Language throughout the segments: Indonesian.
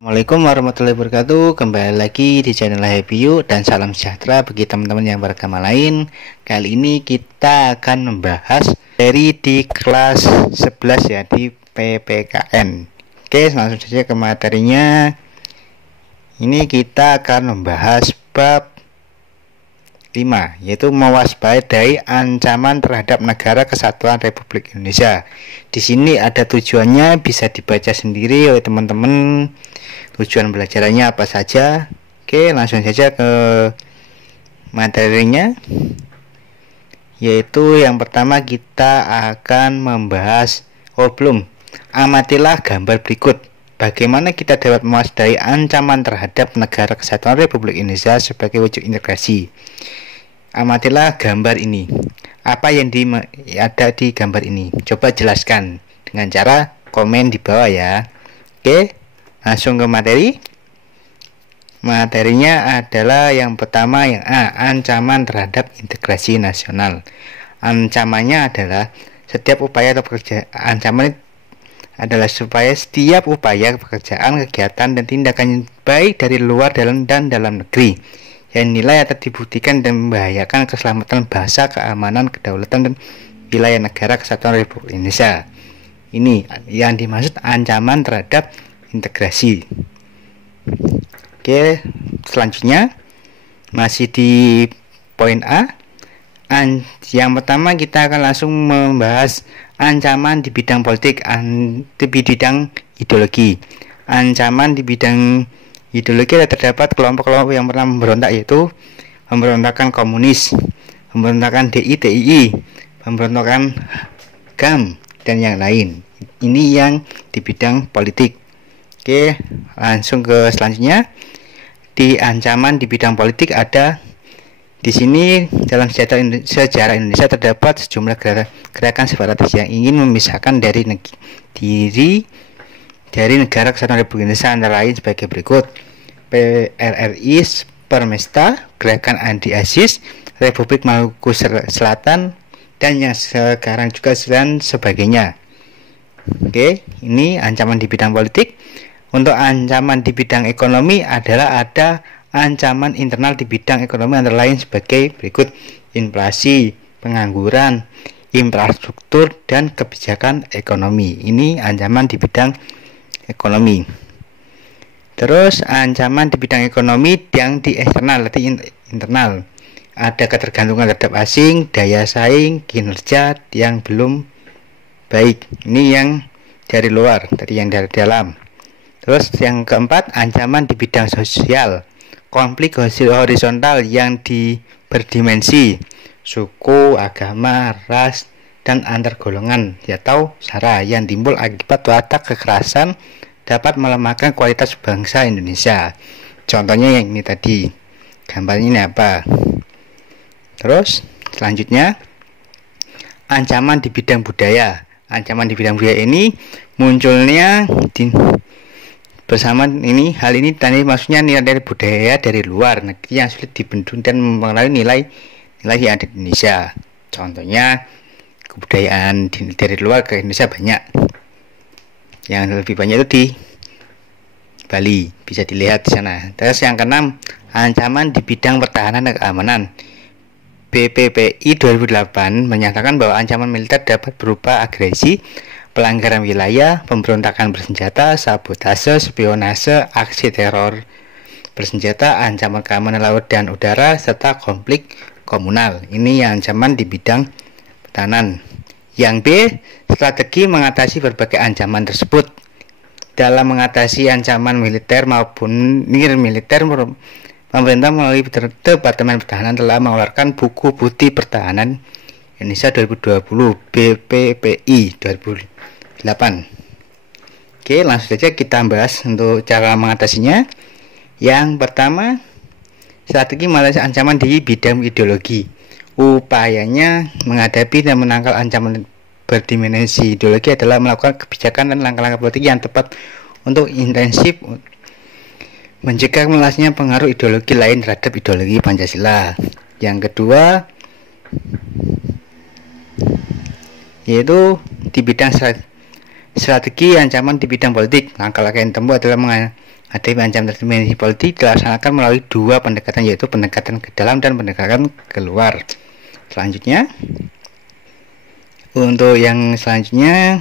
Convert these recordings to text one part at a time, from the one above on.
Assalamualaikum warahmatullahi wabarakatuh. Kembali lagi di channel Happy You dan salam sejahtera bagi teman-teman yang beragama lain. Kali ini kita akan membahas dari di kelas 11 ya, di PPKN. Oke, langsung saja ke materinya. Ini kita akan membahas bab 5, yaitu mewaspadai ancaman terhadap Negara Kesatuan Republik Indonesia. Di sini ada tujuannya, bisa dibaca sendiri oleh teman-teman. Tujuan belajarannya apa saja? Oke, langsung saja ke materinya. Yaitu yang pertama kita akan membahas amatilah gambar berikut. Bagaimana kita dapat mewaspadai ancaman terhadap Negara Kesatuan Republik Indonesia sebagai wujud integrasi. Amatilah gambar ini. Apa yang ada di gambar ini? Coba jelaskan dengan cara komen di bawah ya. Oke, langsung ke materi. Materinya adalah yang pertama, yang A, ancaman terhadap integrasi nasional. Ancamannya adalah setiap upaya atau pekerjaan. Ancaman adalah supaya setiap upaya pekerjaan, kegiatan, dan tindakan baik dari luar dan dalam negeri yang nilai atau dibuktikan dan membahayakan keselamatan bangsa, keamanan, kedaulatan, dan wilayah Negara Kesatuan Republik Indonesia. Ini yang dimaksud ancaman terhadap integrasi. Oke, selanjutnya masih di poin A. Yang pertama kita akan langsung membahas ancaman di bidang politik, di bidang ideologi. Ancaman di bidang ideologi terdapat kelompok-kelompok yang pernah memberontak, yaitu pemberontakan komunis, pemberontakan DI, pemberontakan GAM, dan yang lain. Ini yang di bidang politik. Oke, langsung ke selanjutnya. Di ancaman di bidang politik ada di sini dalam sejarah Indonesia terdapat sejumlah gerakan separatis yang ingin memisahkan diri dari Negara Kesatuan Republik Indonesia, antara lain sebagai berikut: PRRI, Permesta, Gerakan Anti ISIS, Republik Maluku Selatan, dan yang sekarang juga dan sebagainya. Oke, ini ancaman di bidang politik. Untuk ancaman di bidang ekonomi adalah ada ancaman internal di bidang ekonomi, antara lain sebagai berikut: inflasi, pengangguran, infrastruktur, dan kebijakan ekonomi. Ini ancaman di bidang ekonomi. Terus ancaman di bidang ekonomi yang di eksternal, arti internal. Ada ketergantungan terhadap asing, daya saing, kinerja yang belum baik. Ini yang dari luar, tadi yang dari dalam. Terus yang keempat, ancaman di bidang sosial. Konflik horizontal yang berdimensi suku, agama, ras, dan antar golongan atau sara yang timbul akibat watak kekerasan dapat melemahkan kualitas bangsa Indonesia. Contohnya yang ini tadi. Gambarnya ini apa? Terus selanjutnya, ancaman di bidang budaya. Ancaman di bidang budaya ini munculnya bersama ini. Hal ini tadi maksudnya nilai dari budaya dari luar negeri yang sulit dibendung dan mempengaruhi nilai yang ada di Indonesia. Contohnya kebudayaan dari luar ke Indonesia banyak. Yang lebih banyak itu di Bali, bisa dilihat di sana. Terus yang keenam, ancaman di bidang pertahanan dan keamanan. BPPI 2008 menyatakan bahwa ancaman militer dapat berupa agresi, pelanggaran wilayah, pemberontakan bersenjata, sabotase, spionase, aksi teror bersenjata, ancaman keamanan laut dan udara, serta konflik komunal. Ini yang ancaman di bidang pertahanan. Yang B, strategi mengatasi berbagai ancaman tersebut. Dalam mengatasi ancaman militer maupun nir-militer, pemerintah melalui Departemen Pertahanan telah mengeluarkan buku Putih Pertahanan Indonesia 2020 BPPI 2008. Oke, langsung saja kita bahas untuk cara mengatasinya. Yang pertama, strategi mengatasi ancaman di bidang ideologi. Upayanya menghadapi dan menangkal ancaman berdimensi ideologi adalah melakukan kebijakan dan langkah-langkah politik yang tepat untuk intensif mencegah meluasnya pengaruh ideologi lain terhadap ideologi Pancasila. Yang kedua, yaitu di bidang strategi ancaman di bidang politik. Langkah-langkah yang ditempuh adalah menghadapi ancaman dimensi politik dilaksanakan melalui dua pendekatan, yaitu pendekatan ke dalam dan pendekatan keluar. Selanjutnya, untuk yang selanjutnya,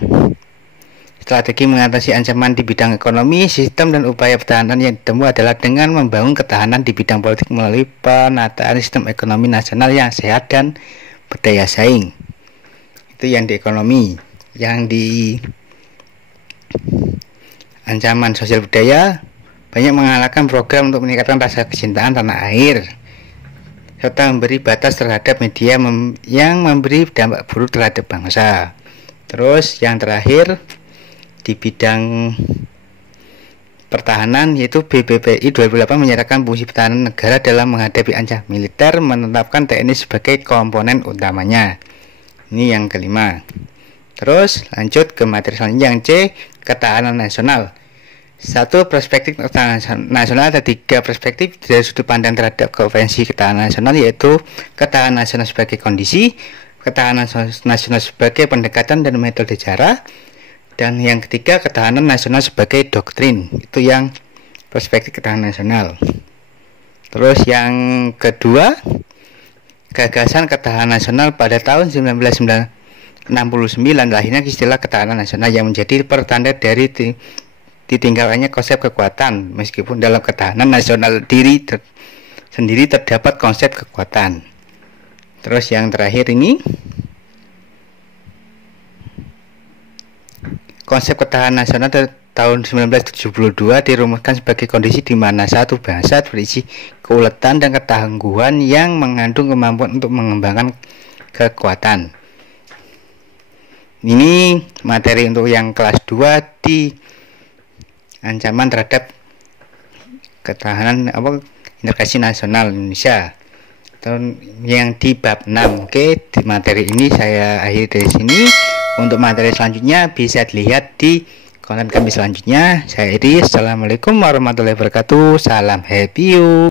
strategi mengatasi ancaman di bidang ekonomi, sistem dan upaya pertahanan yang ditempuh adalah dengan membangun ketahanan di bidang politik melalui penataan sistem ekonomi nasional yang sehat dan berdaya saing. Itu yang di ekonomi. Yang di ancaman sosial budaya, banyak mengalahkan program untuk meningkatkan rasa kecintaan tanah air, serta memberi batas terhadap media yang memberi dampak buruk terhadap bangsa. Terus yang terakhir di bidang pertahanan, yaitu BPPI 2008 menyerahkan fungsi pertahanan negara dalam menghadapi ancaman militer, menetapkan TNI sebagai komponen utamanya. Ini yang kelima. Terus lanjut ke materi selanjutnya yang C, ketahanan nasional. Satu, perspektif ketahanan nasional. Ada tiga perspektif dari sudut pandang terhadap konvensi ketahanan nasional, yaitu ketahanan nasional sebagai kondisi, ketahanan nasional sebagai pendekatan dan metode cara, dan yang ketiga ketahanan nasional sebagai doktrin. Itu yang perspektif ketahanan nasional. Terus yang kedua, gagasan ketahanan nasional. Pada tahun 1969 lahirnya istilah ketahanan nasional yang menjadi pertanda dari ditinggalkannya konsep kekuatan, meskipun dalam ketahanan nasional sendiri terdapat konsep kekuatan. Terus yang terakhir ini, konsep ketahanan nasional tahun 1972 dirumuskan sebagai kondisi di mana satu bangsa berisi keuletan dan ketangguhan yang mengandung kemampuan untuk mengembangkan kekuatan. Ini materi untuk yang kelas 2 di ancaman terhadap ketahanan integrasi nasional Indonesia. Yang di bab 6. Oke, di materi ini saya akhiri dari sini. Untuk materi selanjutnya bisa dilihat di konten kami selanjutnya. Saya Edi. Assalamualaikum warahmatullahi wabarakatuh. Salam happy you.